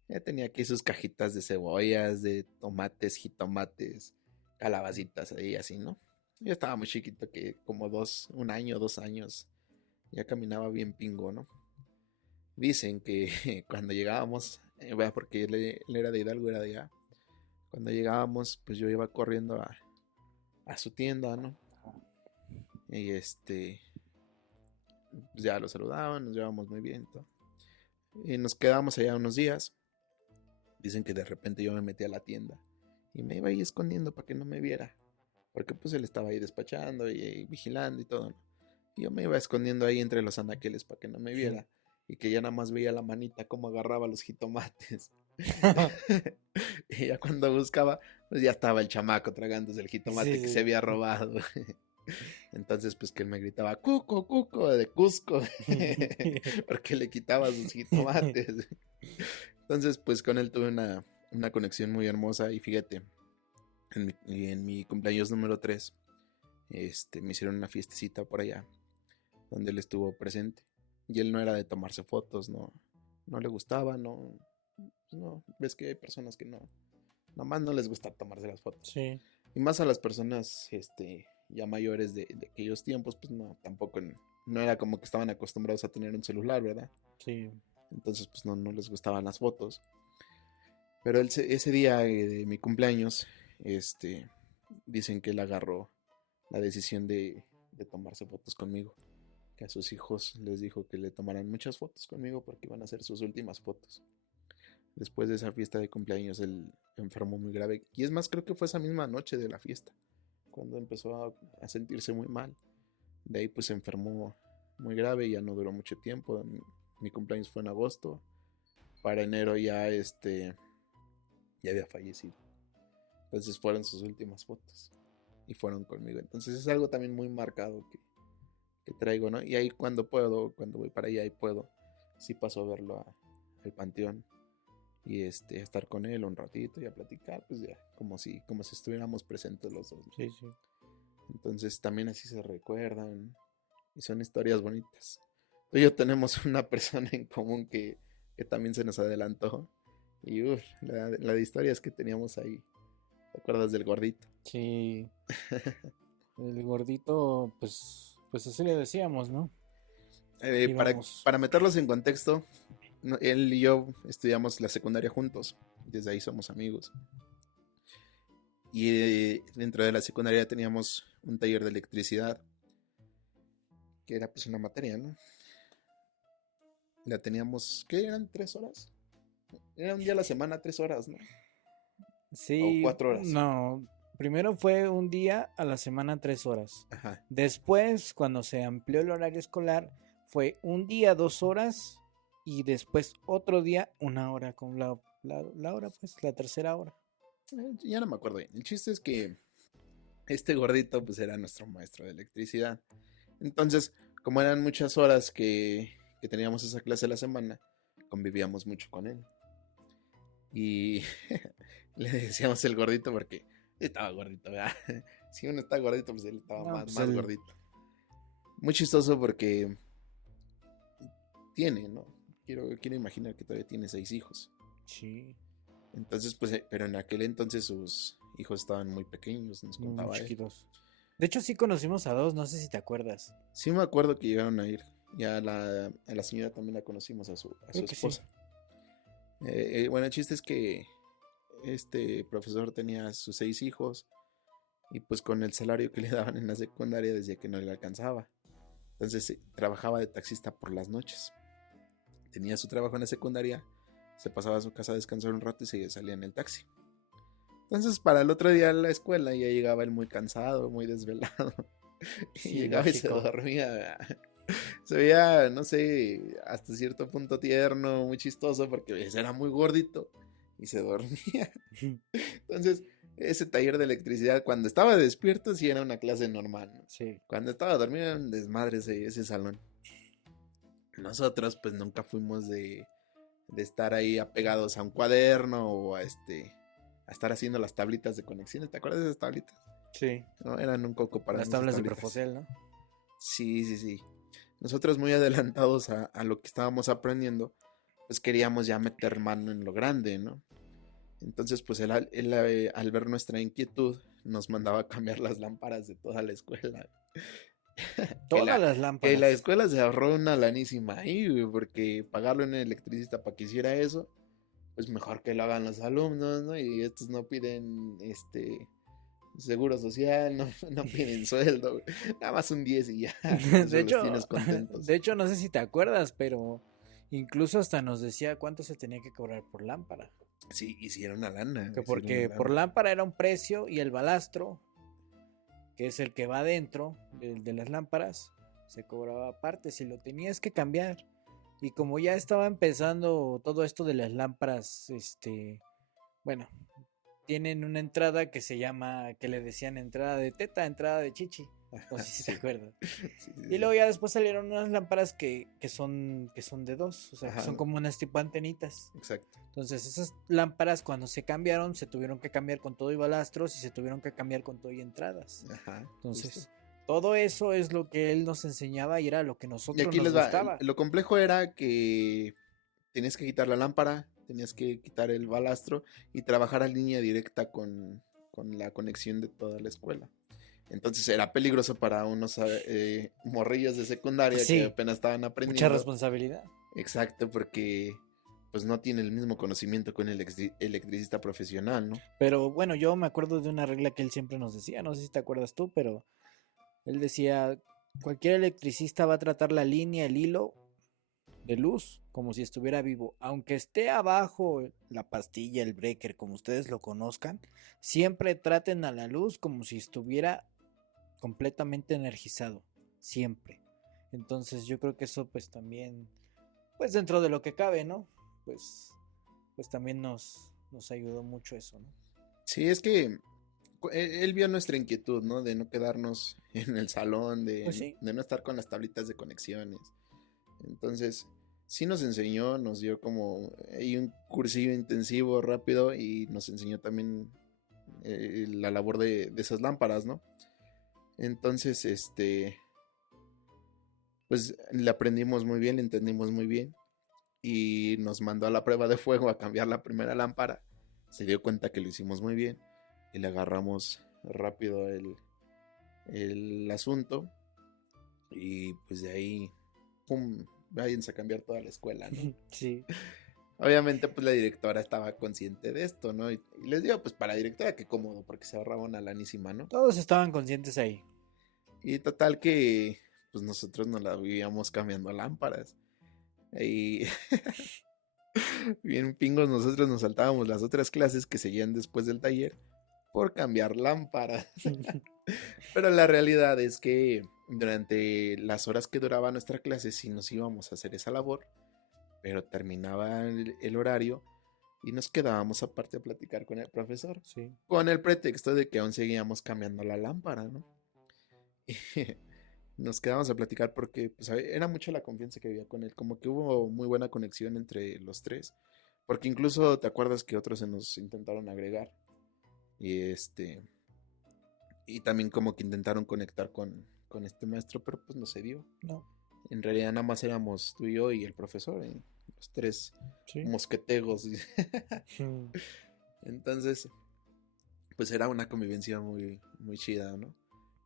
Ya tenía aquí sus cajitas de cebollas, de tomates, jitomates, calabacitas ahí así, ¿no? Yo estaba muy chiquito, que como 1 año, 2 años, ya caminaba bien pingo, ¿no? Dicen que cuando llegábamos, porque él era de Hidalgo, era de allá, cuando llegábamos, pues yo iba corriendo a su tienda, ¿no? Y pues ya lo saludaban, nos llevábamos muy bien, todo. Y nos quedamos allá unos días. Dicen que de repente yo me metí a la tienda y me iba ahí escondiendo para que no me viera, porque pues él estaba ahí despachando y vigilando y todo, ¿no? Y yo me iba escondiendo ahí entre los anaqueles para que no me viera y que ya nada más veía la manita como agarraba los jitomates. Y ya cuando buscaba, pues ya estaba el chamaco tragándose el jitomate que se había robado. Entonces, pues que él me gritaba, Cuco, Cuco, de Cusco, porque le quitaba sus jitomates. Entonces, pues con él tuve una conexión muy hermosa y fíjate, en mi cumpleaños número 3, me hicieron una fiestecita por allá, donde él estuvo presente. Y él no era de tomarse fotos, no le gustaba, no, ves que hay personas que nomás no les gusta tomarse las fotos. Sí. Y más a las personas, ya mayores de aquellos tiempos, pues no, tampoco, no era como que estaban acostumbrados a tener un celular, ¿verdad? Sí. Entonces, pues no les gustaban las fotos. Pero ese día de mi cumpleaños, dicen que él agarró la decisión de tomarse fotos conmigo. Que a sus hijos les dijo que le tomaran muchas fotos conmigo porque iban a ser sus últimas fotos. Después de esa fiesta de cumpleaños, él enfermó muy grave. Y es más, creo que fue esa misma noche de la fiesta, cuando empezó a sentirse muy mal. De ahí pues se enfermó muy grave y ya no duró mucho tiempo. Mi cumpleaños fue en agosto. Para enero ya ya había fallecido. Entonces fueron sus últimas fotos y fueron conmigo. Entonces es algo también muy marcado que traigo, ¿no? Y ahí cuando cuando voy para allá y puedo, sí paso a verlo al panteón y estar con él un ratito y a platicar, pues ya, como si estuviéramos presentes los dos, ¿no? Sí, sí. Entonces también así se recuerdan y son historias bonitas. Tú y yo tenemos una persona en común que también se nos adelantó. Y la de historias que teníamos ahí. ¿Te acuerdas del gordito? Sí. El gordito, pues así le decíamos, ¿no? Para meterlos en contexto, él y yo estudiamos la secundaria juntos. Desde ahí somos amigos. Y dentro de la secundaria teníamos un taller de electricidad, que era pues una materia, ¿no? La teníamos, ¿qué eran? 3 horas. Era un día a la semana, 3 horas, ¿no? Sí, O 4 horas. no. Primero fue un día a la semana, 3 horas. Ajá. Después, cuando se amplió el horario escolar, fue un día, 2 horas. Y después otro día, 1 hora con la hora, pues, la tercera hora. Ya no me acuerdo bien. El chiste es que este gordito pues era nuestro maestro de electricidad. Entonces, como eran muchas horas que teníamos esa clase a la semana, convivíamos mucho con él. Y le decíamos el gordito porque estaba gordito, ¿verdad? Si uno está gordito, pues él estaba No, más, pues más él- gordito. Muy chistoso porque tiene, ¿no? Quiero imaginar que todavía tiene 6 hijos. Sí, Entonces, pues, pero en aquel entonces sus hijos estaban muy pequeños, nos muy contaba él. chiquitos. De hecho, sí conocimos a dos, no sé si te acuerdas. Sí me acuerdo que llegaron a ir. Ya a la señora también la conocimos, a su Creo que sí. esposa. Bueno, el chiste es que este profesor tenía sus 6 hijos y pues con el salario que le daban en la secundaria decía que no le alcanzaba. Entonces trabajaba de taxista por las noches. Tenía su trabajo en la secundaria, se pasaba a su casa a descansar un rato y se salía en el taxi. Entonces para el otro día a la escuela ya llegaba él muy cansado, muy desvelado. Y Sí, llegaba y se lógico. dormía. Se veía, no sé, hasta cierto punto tierno, muy chistoso, porque pues, era muy gordito y se dormía. Entonces, ese taller de electricidad, cuando estaba despierto, sí era una clase normal, ¿no? Sí. Cuando estaba dormido, era un desmadre ese salón. Nosotros, pues, nunca fuimos de estar ahí apegados a un cuaderno o a estar haciendo las tablitas de conexiones. ¿Te acuerdas de esas tablitas? Sí. No, eran un coco para Las mí esas tablas de tablitas. Profocel, ¿no? Sí, sí, sí. Nosotros muy adelantados a lo que estábamos aprendiendo, pues queríamos ya meter mano en lo grande, ¿no? Entonces, pues él, al ver nuestra inquietud, nos mandaba a cambiar las lámparas de toda la escuela. Que Todas las que la lámparas. escuela se ahorró una lanísima ahí, güey, porque pagarlo en un electricista para que hiciera eso, pues mejor que lo hagan los alumnos, ¿no? Y estos no piden, seguro social, no piden sueldo, güey. Nada más un 10 y ya, con eso De los tienes hecho, contentos. de hecho, no sé si te acuerdas, pero incluso hasta nos decía cuánto se tenía que cobrar por lámpara. Sí, hicieron una lana. Que hicieron porque una por lana. lámpara era un precio y el balastro, que es el que va dentro de las lámparas, se cobraba aparte si lo tenías que cambiar. Y como ya estaba empezando todo esto de las lámparas, bueno, tienen una entrada que se llama, que le decían entrada de teta, entrada de chichi. No sé si te Sí, acuerdas. sí, sí, Y luego sí. ya después salieron unas lámparas que son de dos, o sea, que Ajá, son como unas tipo antenitas. exacto. Entonces esas lámparas cuando se cambiaron se tuvieron que cambiar con todo y balastros y se tuvieron que cambiar con todo y entradas. Ajá. Entonces Justo. todo eso es lo que él nos enseñaba y era lo que Y nosotros aquí nos les va. gustaba. Lo complejo era que tenías que quitar la lámpara, tenías que quitar el balastro y trabajar a línea directa con la conexión de toda la escuela. Entonces era peligroso para unos morrillos de secundaria que Sí, apenas estaban mucha aprendiendo. responsabilidad. Exacto, porque pues no tiene el mismo conocimiento que un electricista profesional, ¿no? Pero bueno, yo me acuerdo de una regla que él siempre nos decía, no sé si te acuerdas tú, pero él decía, cualquier electricista va a tratar la línea, el hilo de luz como si estuviera vivo. Aunque esté abajo la pastilla, el breaker, como ustedes lo conozcan, siempre traten a la luz como si estuviera completamente energizado. Siempre. Entonces yo creo que eso pues también, pues dentro de lo que cabe, ¿no? Pues también nos ayudó mucho eso, ¿no? Sí, es que él vio nuestra inquietud, ¿no? De no quedarnos en el salón, Pues sí. de no estar con las tablitas de conexiones. Entonces, sí nos enseñó, nos dio como ahí un cursillo intensivo rápido y nos enseñó también la labor de esas lámparas, ¿no? Entonces, pues le aprendimos muy bien, le entendimos muy bien y nos mandó a la prueba de fuego a cambiar la primera lámpara. Se dio cuenta que lo hicimos muy bien y le agarramos rápido el asunto y pues de ahí, pum, váyanse a cambiar toda la escuela, ¿no? Sí. Obviamente pues la directora estaba consciente de esto, ¿no? Y les digo, pues para la directora qué cómodo porque se ahorraba una lanísima, ¿no? Todos estaban conscientes ahí. Y total que pues nosotros nos la vivíamos cambiando lámparas. Y bien pingos nosotros nos saltábamos las otras clases que seguían después del taller por cambiar lámparas. Pero la realidad es que durante las horas que duraba nuestra clase sí nos íbamos a hacer esa labor, pero terminaba el horario y nos quedábamos aparte a platicar con el profesor, Sí. con el pretexto de que aún seguíamos cambiando la lámpara, ¿no? Y nos quedábamos a platicar porque pues, era mucha la confianza que había con él, como que hubo muy buena conexión entre los tres, porque incluso te acuerdas que otros se nos intentaron agregar y y también como que intentaron conectar con este maestro, pero pues no se dio. No. En realidad nada más éramos tú y yo y el profesor, los tres Sí. mosquetegos. Mm. Entonces, pues era una convivencia muy, muy chida, ¿no?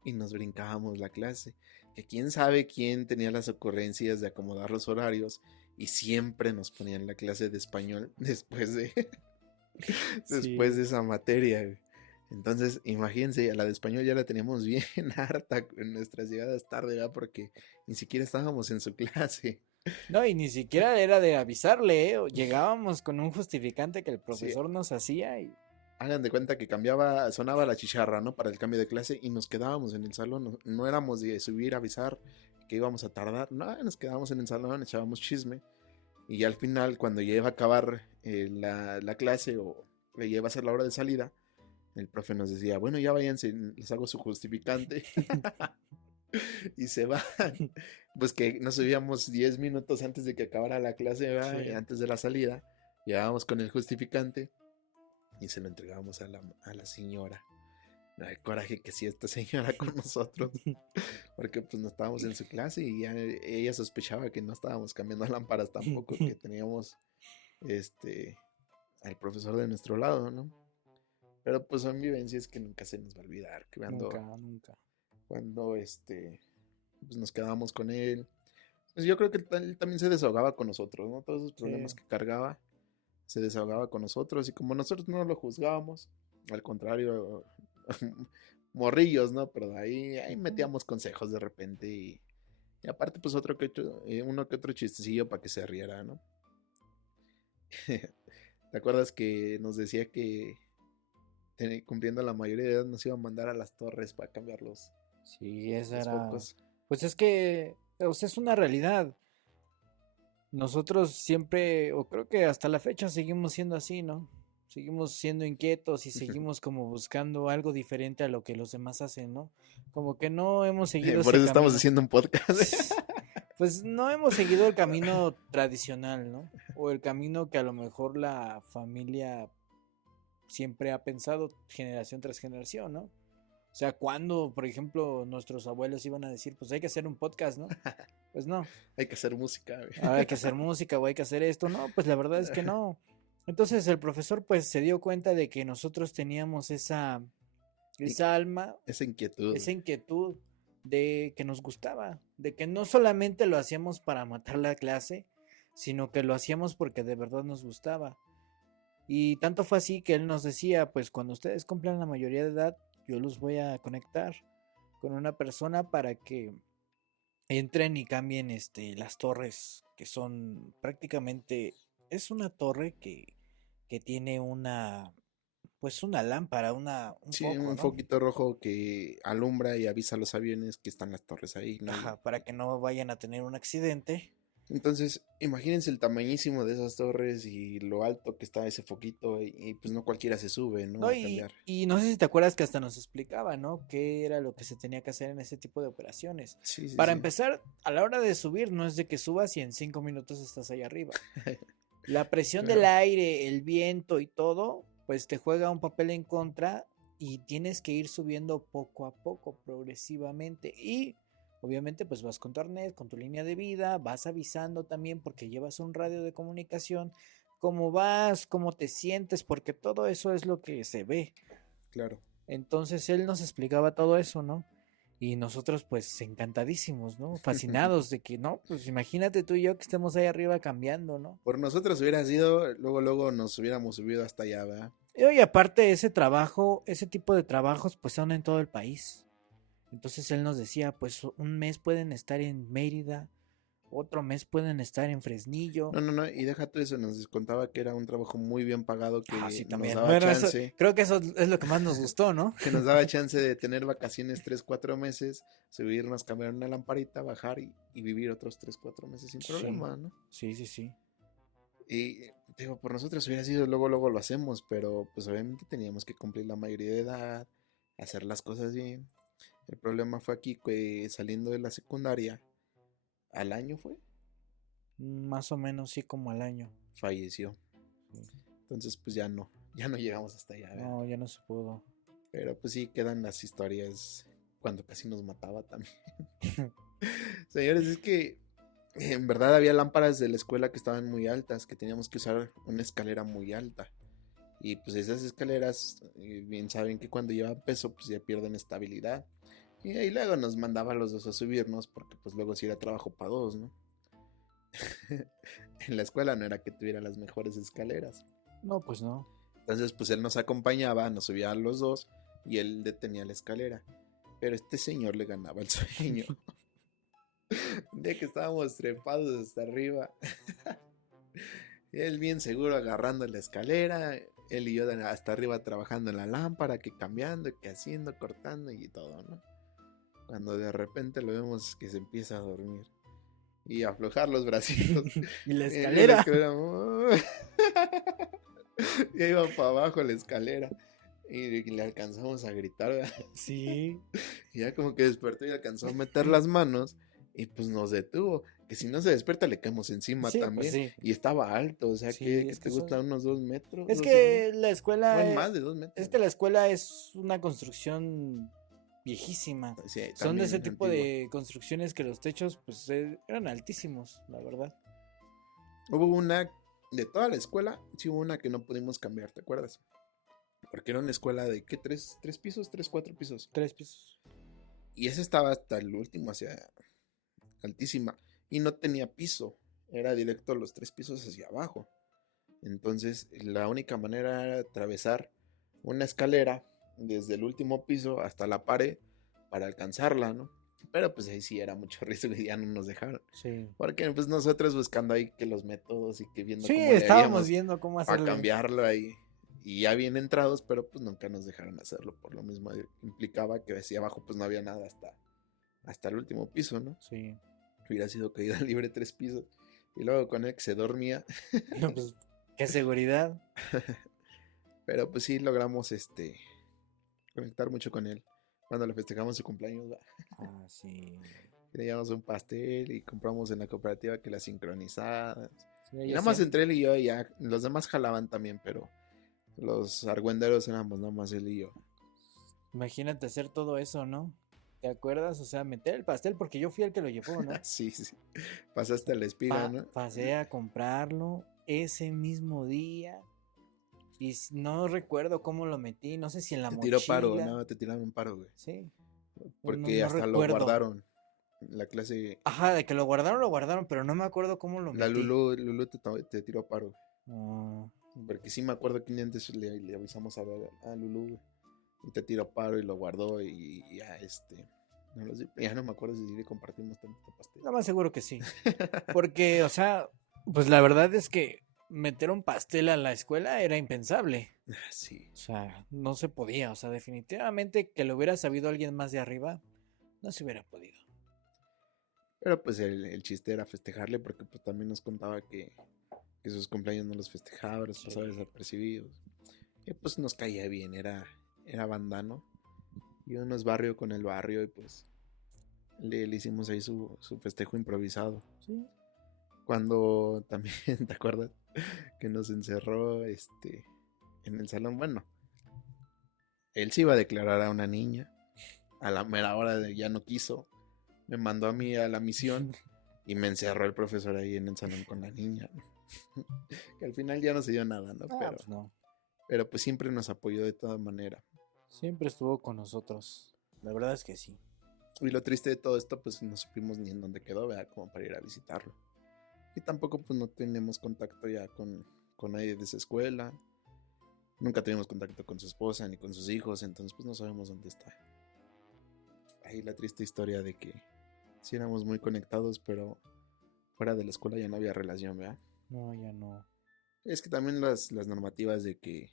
Y nos brincábamos la clase. Que quién sabe quién tenía las ocurrencias de acomodar los horarios y siempre nos ponían la clase de español después después de esa materia, güey. Entonces, imagínense, a la de español ya la teníamos bien harta en nuestras llegadas tarde, ¿verdad? Porque ni siquiera estábamos en su clase. No, y ni siquiera era de avisarle, ¿eh? Llegábamos con un justificante que el Sí, profesor nos hacía y hagan de cuenta que sonaba la chicharra, ¿no? Para el cambio de clase y nos quedábamos en el salón. No éramos de subir a avisar que íbamos a tardar. No, nos quedábamos en el salón, echábamos chisme. Y ya al final, cuando ya iba a acabar la clase o ya iba a ser la hora de salida, el profe nos decía, bueno, ya váyanse, les hago su justificante. Y se van. Pues que nos subíamos 10 minutos antes de que acabara la clase, ¿verdad? Sí. Antes de la salida. Llegábamos con el justificante y se lo entregábamos a la señora. El coraje que sí esta señora con nosotros. Porque pues no estábamos en su clase y ya ella sospechaba que no estábamos cambiando lámparas tampoco, que teníamos al profesor de nuestro lado, ¿no? Pero pues son vivencias que nunca se nos va a olvidar. Que nunca. cuando pues nos quedábamos con él. Pues yo creo que él también se desahogaba con nosotros, ¿no? Todos esos problemas Sí. que cargaba, se desahogaba con nosotros. Y como nosotros no lo juzgábamos, al contrario, morrillos, ¿no? Pero ahí metíamos consejos de repente. Y aparte, pues uno que otro chistecillo para que se riera, ¿no? ¿Te acuerdas que nos decía que cumpliendo la mayoría de edad nos iba a mandar a las torres para cambiarlos? Sí, esa Los era. focos. Pues es que, o sea, es una realidad. Nosotros siempre, o creo que hasta la fecha seguimos siendo así, ¿no? Seguimos siendo inquietos y seguimos como buscando algo diferente a lo que los demás hacen, ¿no? Como que no hemos seguido Por ese eso estamos camino. haciendo un podcast. Pues no hemos seguido el camino tradicional, ¿no? O el camino que a lo mejor la familia siempre ha pensado generación tras generación, ¿no? O sea, cuando, por ejemplo, nuestros abuelos iban a decir, pues hay que hacer un podcast, ¿no? Pues no. Hay que hacer música, güey. Hay que hacer música o hay que hacer esto. No, pues la verdad es que no. Entonces el profesor pues se dio cuenta de que nosotros teníamos esa alma, Esa inquietud. esa inquietud de que nos gustaba, de que no solamente lo hacíamos para matar la clase, sino que lo hacíamos porque de verdad nos gustaba. Y tanto fue así que él nos decía, pues cuando ustedes cumplan la mayoría de edad, yo los voy a conectar con una persona para que entren y cambien las torres, que son prácticamente, es una torre que tiene pues una lámpara, un Sí, foco, un ¿no? foquito rojo que alumbra y avisa a los aviones que están las torres ahí, ¿no? Ajá, para que no vayan a tener un accidente. Entonces, imagínense el tamañísimo de esas torres y lo alto que está ese foquito y pues no cualquiera se sube, ¿no? No, A cambiar. y no sé si te acuerdas que hasta nos explicaba, ¿no? Qué era lo que se tenía que hacer en ese tipo de operaciones. Sí, sí, Para sí. empezar, a la hora de subir, no es de que subas y en 5 minutos estás ahí arriba. La presión del Claro. aire, el viento y todo, pues te juega un papel en contra y tienes que ir subiendo poco a poco, progresivamente. Y obviamente pues vas con tu arnés, con tu línea de vida, vas avisando también porque llevas un radio de comunicación, cómo vas, cómo te sientes, porque todo eso es lo que se ve. Claro. Entonces él nos explicaba todo eso, ¿no? Y nosotros pues encantadísimos, ¿no? Fascinados de que, no, pues imagínate tú y yo que estemos ahí arriba cambiando, ¿no? Por nosotros hubiera sido, luego nos hubiéramos subido hasta allá, ¿verdad? Y aparte ese trabajo, ese tipo de trabajos pues son en todo el país. Entonces él nos decía, pues un mes pueden estar en Mérida, otro mes pueden estar en Fresnillo. No, y deja tú eso, nos contaba que era un trabajo muy bien pagado que Sí, nos también. daba Bueno, chance. creo que eso es lo que más nos gustó, ¿no? Que nos daba chance de tener vacaciones 3-4 meses, subirnos, cambiar una lamparita, bajar y vivir otros 3-4 meses sin Sí. problema, ¿no? Sí. Y digo, por nosotros hubiera sido luego lo hacemos, pero pues obviamente teníamos que cumplir la mayoría de edad, hacer las cosas bien. El problema fue aquí que saliendo de la secundaria, al año fue, Más o menos, sí, como al año. falleció. Sí. Entonces pues ya no llegamos hasta allá, ¿verdad? No, ya no se pudo. Pero pues sí quedan las historias cuando casi nos mataba también. Señores, es que en verdad había lámparas de la escuela que estaban muy altas, que teníamos que usar una escalera muy alta. Y pues esas escaleras, bien saben que cuando llevan peso, pues ya pierden estabilidad. Y ahí luego nos mandaba a los dos a subirnos, porque pues luego sí era trabajo para dos, ¿no? En la escuela no era que tuviera las mejores escaleras. No, pues no. Entonces pues él nos acompañaba, nos subía a los dos y él detenía la escalera. Pero este señor le ganaba el sueño. De que estábamos trepados hasta arriba. Él bien seguro agarrando la escalera. Él y yo hasta arriba trabajando en la lámpara, que cambiando, que haciendo, cortando y todo, ¿no? Cuando de repente lo vemos que se empieza a dormir. Y a aflojar los bracitos. Y la Y escalera. Ya iba para abajo la escalera. Y le alcanzamos a gritar, ¿verdad? Sí. Y ya como que despertó y alcanzó a meter las manos. Y pues nos detuvo. Que si no se despierta le caemos encima Sí, pues también. sí. Y estaba alto. O sea, Sí, que es te que son- gustan unos 2 metros. Es 12 que la escuela. Bueno, más de 2 metros. Es que la escuela es una construcción viejísima. Sí, Son de también ese tipo antigua. de construcciones que los techos, pues, eran altísimos, la verdad. Hubo una, de toda la escuela, sí hubo una que no pudimos cambiar, ¿te acuerdas? Porque era una escuela de, ¿qué? ¿Tres pisos? ¿Tres, 4 pisos? 3 pisos. Y esa estaba hasta el último, hacia altísima. Y no tenía piso, era directo los 3 pisos hacia abajo. Entonces, la única manera era atravesar una escalera desde el último piso hasta la pared para alcanzarla, ¿no? Pero pues ahí sí era mucho riesgo y ya no nos dejaron. Sí. Porque pues nosotros buscando ahí que los métodos y que viendo Sí, cómo le estábamos haríamos viendo cómo para hacerle. cambiarlo ahí. Y ya bien entrados, pero pues nunca nos dejaron hacerlo. Por lo mismo implicaba que hacia abajo pues no había nada hasta el último piso, ¿no? Sí. Hubiera sido caída libre 3 pisos. Y luego con él que se dormía. No, pues, qué seguridad. Pero pues sí logramos conectar mucho con él. Cuando le festejamos su cumpleaños, ¿va? Ah, sí. Le llevamos un pastel y compramos en la cooperativa que las sincronizadas. Sí, Y ellos nada más siempre- entre él y yo, ya. Los demás jalaban también, pero los argüenderos éramos nada más él y yo. Imagínate hacer todo eso, ¿no? ¿Te acuerdas? O sea, meter el pastel porque yo fui el que lo llevó, ¿no? Sí, sí. Pasaste la espira, ¿no? Pasé a comprarlo ese mismo día y no recuerdo cómo lo metí, no sé si en la Te mochila. tiró paro, no, te tiraron un paro, güey. Sí. Porque no hasta recuerdo. lo guardaron. La clase. Ajá, de que lo guardaron, pero no me acuerdo cómo lo La metí. Lulu te tiró paro. Ah, Porque sí me acuerdo que antes le avisamos a Lulu, güey. Y te tiró paro y lo guardó y ya no lo sé, ya no me acuerdo si le compartimos tanto pastel. lo más seguro que sí. Porque, o sea, pues la verdad es que meter un pastel a la escuela era impensable. Sí. O sea, no se podía. O sea, definitivamente que lo hubiera sabido alguien más de arriba, no se hubiera podido. Pero pues el chiste era festejarle porque pues también nos contaba que sus cumpleaños no los festejaba, los pasaba Sí. desapercibidos. Y pues nos caía bien, era banda, ¿no? Y uno es barrio con el barrio y pues le hicimos ahí su festejo improvisado. Sí. Cuando también, ¿te acuerdas? Que nos encerró en el salón. Bueno, él se iba a declarar a una niña. A la mera hora ya no quiso. Me mandó a mí a la misión y me encerró el profesor ahí en el salón con la niña. Que al final ya no se dio nada, ¿no? Ah, pues no. Pero pues siempre nos apoyó de toda manera. Siempre estuvo con nosotros. La verdad es que sí. Y lo triste de todo esto, pues no supimos ni en dónde quedó, ¿verdad? Como para ir a visitarlo. Y tampoco pues no tenemos contacto ya con nadie de esa escuela. Nunca tuvimos contacto con su esposa ni con sus hijos, entonces pues no sabemos dónde está. Ahí la triste historia de que sí éramos muy conectados, pero fuera de la escuela ya no había relación, ¿verdad? No, ya no. Es que también las normativas de que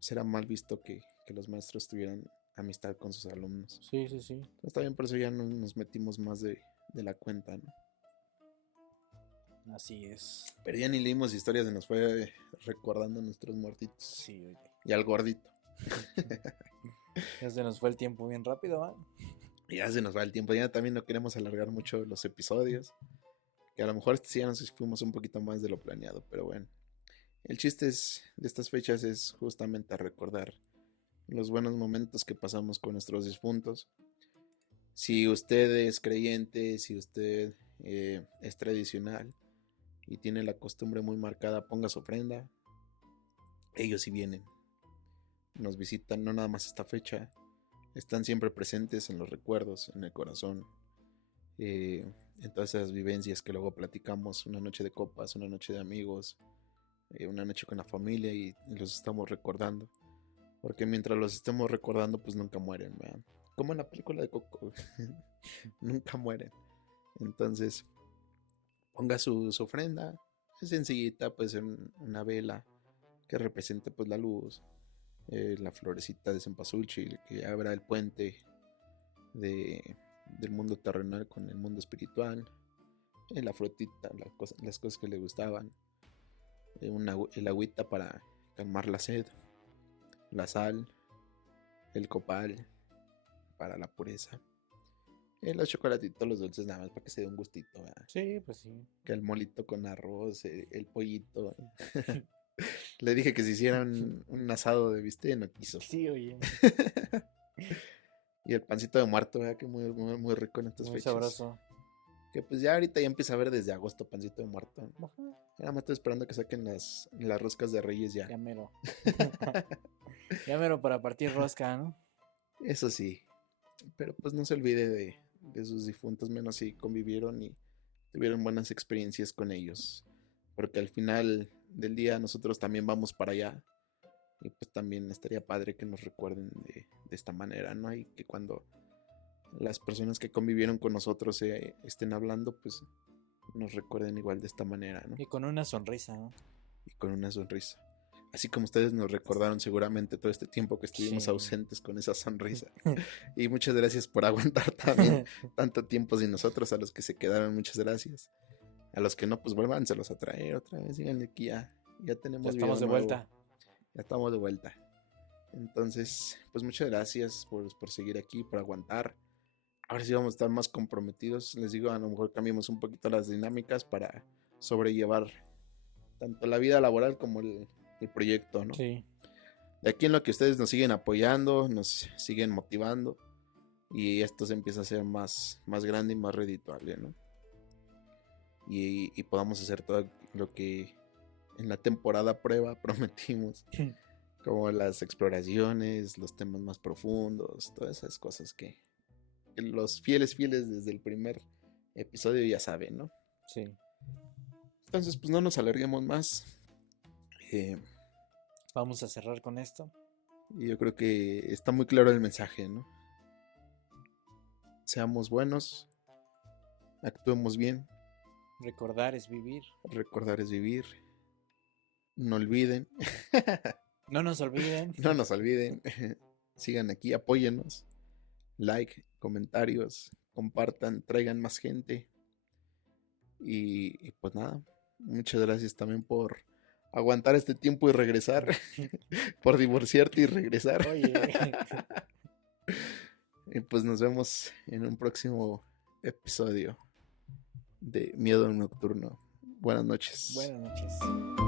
será mal visto que los maestros tuvieran amistad con sus alumnos. Sí, sí, sí. Está bien, por eso ya no nos metimos más de la cuenta, ¿no? Así es. Pero ya ni leímos historias, se nos fue recordando a nuestros muertitos. Sí, oye. Y al gordito. Ya se nos fue el tiempo bien rápido, ¿va? Ya se nos va el tiempo, ya también no queremos alargar mucho los episodios. Que a lo mejor sí ya nos fuimos un poquito más de lo planeado, pero bueno. El chiste de estas fechas es justamente recordar los buenos momentos que pasamos con nuestros difuntos. Si usted es creyente, si usted es tradicional y tiene la costumbre muy marcada, ponga su ofrenda. Ellos sí vienen, nos visitan, no nada más esta fecha, están siempre presentes en los recuerdos, en el corazón, en todas esas vivencias que luego platicamos, una noche de copas, una noche de amigos, una noche con la familia y los estamos recordando, porque mientras los estemos recordando pues nunca mueren, ¿verdad? Como en la película de Coco, nunca mueren. Entonces ponga su ofrenda, es sencillita, pues una vela que represente pues la luz, la florecita de cempasúchil que abra el puente del mundo terrenal con el mundo espiritual, la frutita, las cosas que le gustaban, el agüita para calmar la sed, la sal, el copal para la pureza, los chocolatitos, los dulces nada más para que se dé un gustito, ¿verdad? Sí, pues sí. Que el molito con arroz, el pollito. Le dije que se hicieran un asado de bistec, no quiso. Sí, oye. Y el pancito de muerto, ¿verdad? Que muy, muy, muy rico en estas Muy fechas. sabroso. Que pues ya ahorita ya empieza a ver desde agosto pancito de muerto. Nada más estoy esperando que saquen las roscas de Reyes ya. Ya mero. Ya mero para partir rosca, ¿no? Eso sí. Pero pues no se olvide de sus difuntos, menos si convivieron y tuvieron buenas experiencias con ellos. Porque al final del día nosotros también vamos para allá. Y pues también estaría padre que nos recuerden de esta manera, ¿no? Y que cuando las personas que convivieron con nosotros estén hablando, pues nos recuerden igual de esta manera, ¿no? Y con una sonrisa, ¿no? Y con una sonrisa. Así como ustedes nos recordaron seguramente todo este tiempo que estuvimos Sí. ausentes con esa sonrisa. Y muchas gracias por aguantar también tanto tiempo sin nosotros. A los que se quedaron, muchas gracias. A los que no, pues vuélvanselos a traer otra vez. Díganle que ya tenemos Ya estamos de video nuevo. vuelta. Ya estamos de vuelta. Entonces, pues muchas gracias por seguir aquí, por aguantar. Ahora sí vamos a estar más comprometidos. Les digo, a lo mejor cambiemos un poquito las dinámicas para sobrellevar tanto la vida laboral como el proyecto, ¿no? Sí. De aquí en lo que ustedes nos siguen apoyando, nos siguen motivando y esto se empieza a hacer más grande y más redituable, ¿no? Y podamos hacer todo lo que en la temporada prueba prometimos, como las exploraciones, los temas más profundos, todas esas cosas que los fieles desde el primer episodio ya saben, ¿no? Sí. Entonces, pues no nos alarguemos más. Vamos a cerrar con esto. Y yo creo que está muy claro el mensaje, ¿no? Seamos buenos, actuemos bien, Recordar es vivir. recordar es vivir, no olviden, No nos olviden. no nos olviden, sigan aquí, apóyennos, like, comentarios, compartan, traigan más gente y pues nada, muchas gracias también por aguantar este tiempo y regresar, por divorciarte y regresar. Oye. Y pues nos vemos en un próximo episodio de Miedo Nocturno. Buenas noches. Buenas noches.